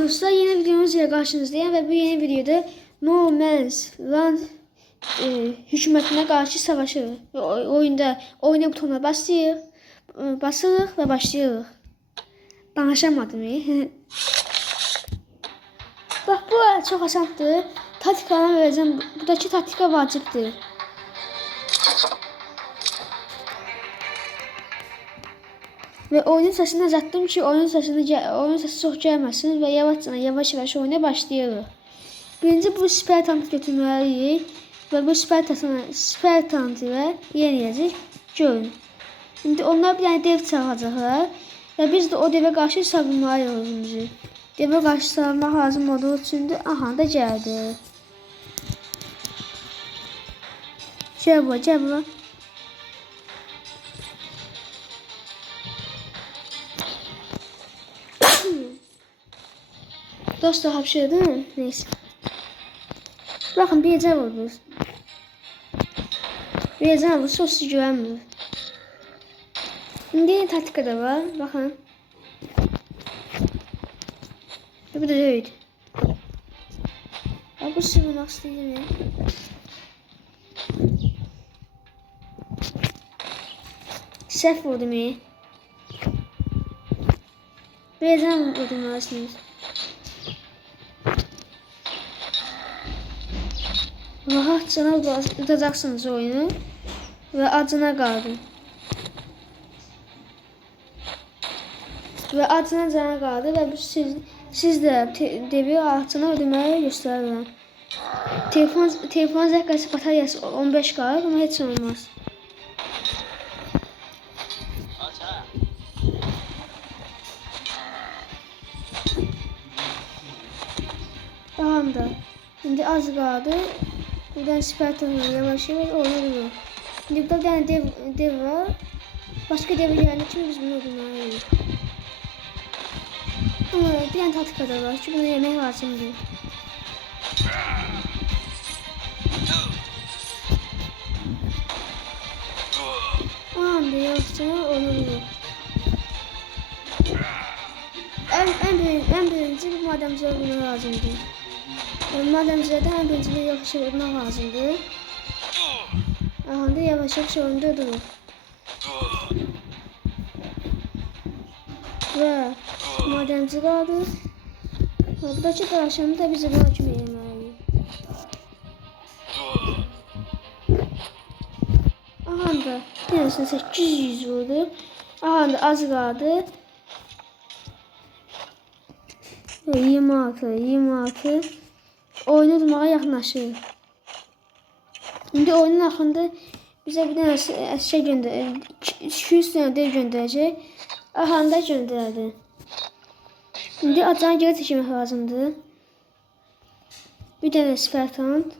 dostlar, yeni videomuz ile karşınızdayım ve bu yeni videoda No Man's Land hükümetine karşı savaşır. Oyuna butonuna basırıq ve başlayırıq. Danışamadım. Bak, bu çok asandır. Taktikanı vereceğim. Buradaki taktika vacibdir. Ve oyunun sesini azalttım ki oyun sesi çok gelmesin ve yavaş oyuna başlayalım. Birinci bu Spartantı götürməliyik ve bu Spartantı ve yeniləcək. Görün. Şimdi onlar bir tane dev çağıracaqlar ve biz de o devə qarşı savunmalıyıq özümüzü. Devə qarşı savunmaq lazım olduğu üçün də aha da gəldi. Gəl bura. Dostlar, hapşırdım. Neyse. Bakın, bir ecel vurdu. Bir ecel vurdu. Çok sizi güvenmiyor. Şimdi yeni taktika da var. Bakın. Bu da değil. Bu sığınmak istəyir mi? Səhv vurdum. Bir ecel vurdum aslında. Rahatçana tutacaksınız oyunu ve acına kaldı. Ve acına cana kaldı ve siz de devi acına ödemeyi gösterirler. Telefon zəkkəsi bataryası 15 qalır ama heç olmaz. Tamamdır. Şimdi az kaldı. Buradan Spartan'ı yavaş oynuyor. Şimdi burada bir tane dev var. Başka dev geldiği için biz bunu öldürmeliyiz. Ama bir tane taktika da var. Çünkü bunu yemek lazım değil. Tamam da yavaşça oynuyor. En birinci bu madenciler bunu lazım değil. Madencilerden en birinci yavaş oynamak lazımdır. Aha da yavaş oyunda durur. Ve madenci kaldı. Buradaki karşımda da bizi buna kimi yeməliyiz. Aha da neresine 800 vurdu. Aha da az kaldı. 26. Oyunu durmağa yaxınlaşır. Şimdi oyunun axırında bize bir tane şey göndərir. 200 tane dev göndərəcək. Aha da göndərdi. Şimdi acana geri çəkmək lazımdır. Bir tane Spartant.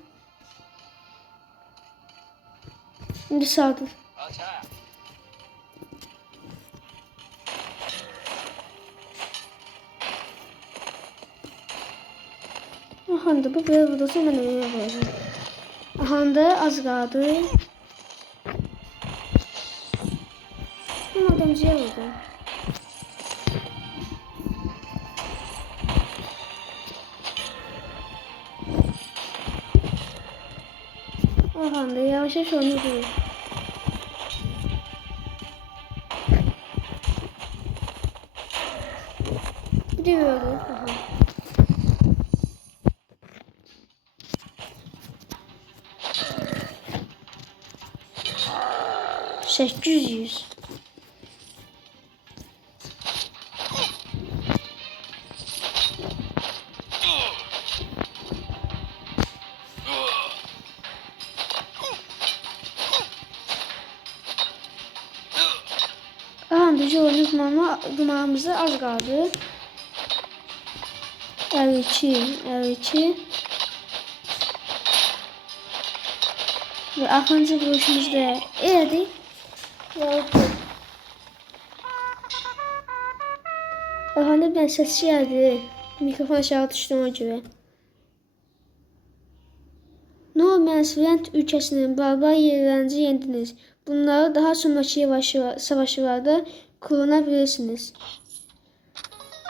Şimdi sağdır. Aha da bu böyle vurursa ben öyle yapacağım. Aha da az kaldı. Bu adamcıya vurdu. Aha da yavaş onu vurdu. Bir de vurdu. Aha. %800. Düzce oyunu durmamıza az kaldı. 52. Ve axırıncı vuruşumuzda elədik. Aha ben ses geldi. Mikrofon aşağı düştü ona göre. No Man's Land ülkəsinin barbar yerlərini yendiniz. Bunları daha sonraki savaşlarda kullanabilirsiniz.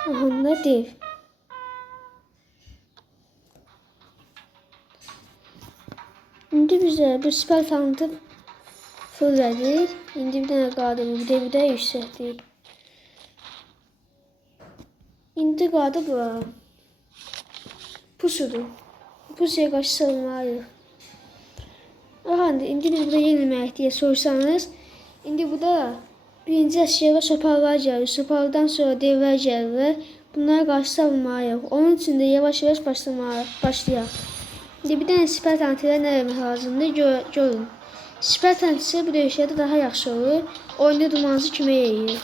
Aha da dev. İndi bize bu süper tanıtıp fırladık. İndi bir tane kaldı. Bir de yükselttik. İndi kaldı bu. Pusudur. Pusuya karşı savunmalıyıq. Aha, indi biz burada yenilməyik deyə sorsanız, indi burada birinci əşyaya sopalar gəlir. Sopalardan sonra devlər gəlir. Bunlara qarşı savunmalıyıq. Onun üçün də yavaş-yavaş başlayaq. İndi bir dənə siper tantilə nə etmək lazımdır görün. Siper tantisi bu döyüşlərdə daha yaxşı olur. Oyunda durmanızı kömək edir.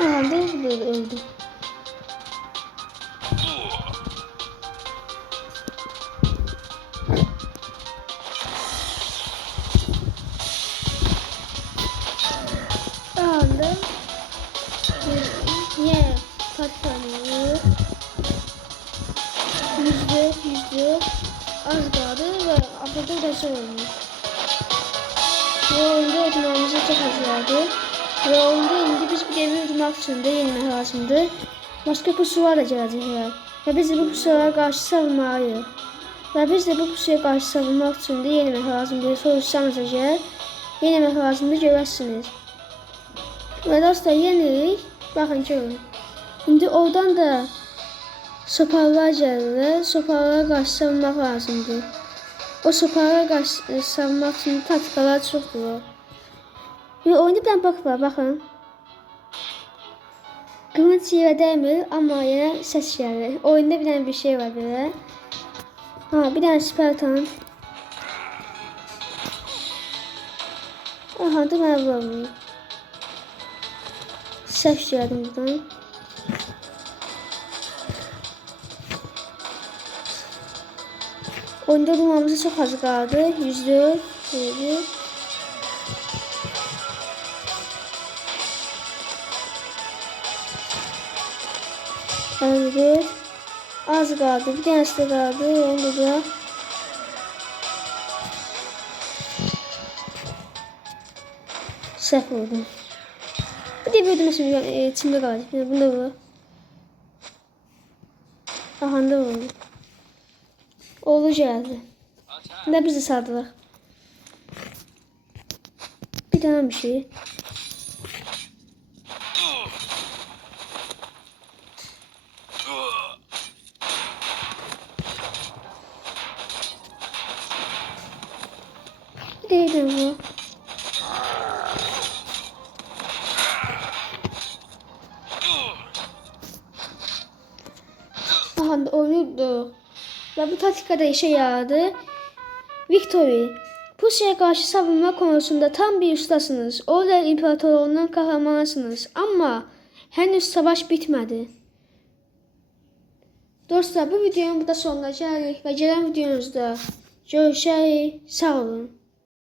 Aha, bu da öldü. Anda niye patlanıyor? Yüzde az kaldı ve afiyet da olmuş. Bu oyunda oynamamıza çok az vardı. Ve oyunda indi biz bir devir durmak için de yenilmek lazımdır. Başka pusular da gələcəklər. Ve biz de bu pusulara karşı savunmalıyıq. Ve biz de bu pusuya karşı savunmak için de yenilmek lazımdır. Soruşsanız eğer yenilmek lazımdır görərsiniz. Ve dostlar yenirik. Bakın görün. İndi oradan da sopalar gəlir. Sopalara karşı savunmak lazımdır. O sopalara karşı savunmak için taktikalar çoxdur. Ve oyunda bir bak var, bakın. Kılıç yere değmir ama yine ses gelir. Oyunda bir şey var böyle. Ha, bir tane Spartan. Aha, da ben vuramıyorum. Ses geldim buradan. Oyunda durmamıza çok az kaldı. %4. Evet. Az kaldı. Bir tanesi de kaldı. Onda da səhv oldu. Bir de böyle mesela içimde kalacak. Yani bunda bu. Aha, da oldu. Oğlu geldi. Ne bizi sardılar. Bir tane bir şey. Bir de bu. Aha, oyunu ve bu taktikada işe yaradı. Victory. Pusuya karşı savunma konusunda tam bir ustasınız. Order İmparatorluğundan kahramansınız. Ama henüz savaş bitmedi. Dostlar, bu videonun burada sonuna gəlirik və gələn videomuzda görüşərik. Sağ olun.